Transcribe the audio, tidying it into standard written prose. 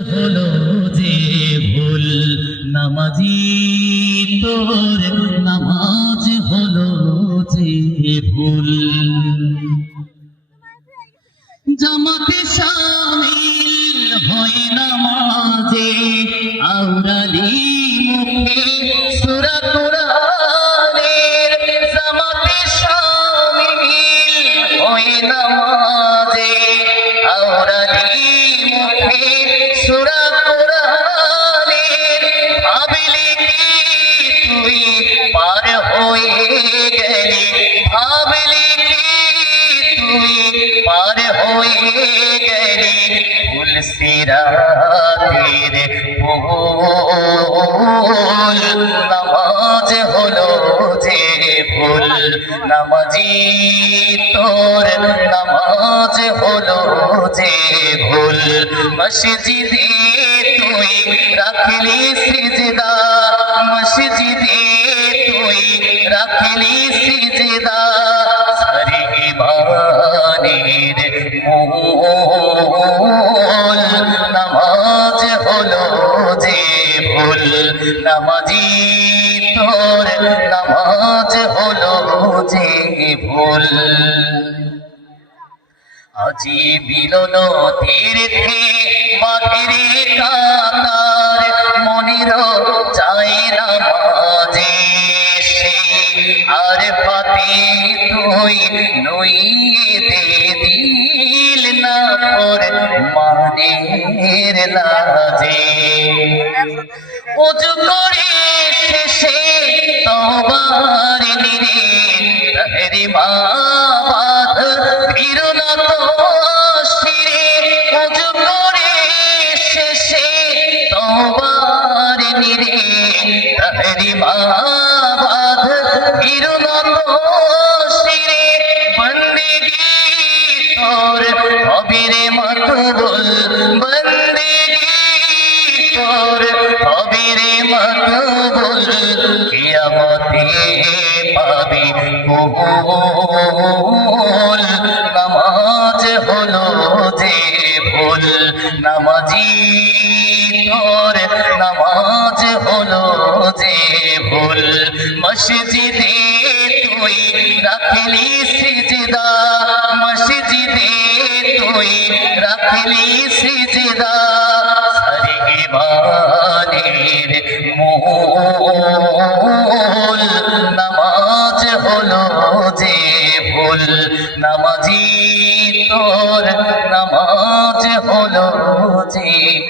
হলো যে ভুল নামাজি তোর নামাজ হলো যে ভুল জামাতে শামিল হয় নামাজে আউরালি মুখে সূরা কোরআনের জামাতে শামিল হয় নামাজে আউরালি মুখে সূরা কোরআনের ভাবলি কি তুই পার হয়ে গেলি ভাবলি কি তুই পার হয়ে গেলি ফুল সিরাতের ফুল নামাজ হলো যে ভুল নামাজি তোর নামাজ হলো যে ভুল মসজিদে তুই রাখলি সিজদা মসজিদে তুই রাখলি সিজদা সারি ইমানের মূল নামাজ হলো যে ভুল নামাজি তোর নামাজ হলো যে ভুল আজি বিলন তীর্থে মাঠের কাতার মনির চাই নামাজে আর পাতে তুই নইতে দিল না পর মানের লাজে ওযু করে শেষে তওবার নিরে তাহরিমা বাদ ফিরনা তো শিরে ওযু করে শেষে তওবার নিরে তাহরিমা বাদ ফিরনা তো শিরে বন্দেগি তোর হবে রে মকবুল বন্দেগি তোর হবে রে মকবুল কিয়ামতে পাবি কবুল নামাজ হলো যে ভুল নামাজি তোর নামাজ হলো যে ভুল মসজিদে তুই রাখলি সিজদা মসজিদে তুই রাখলি সিজদা সারি ইমানের মূল নামাজ হলো যে ভুল নামাজি তোর নামাজ হলো যে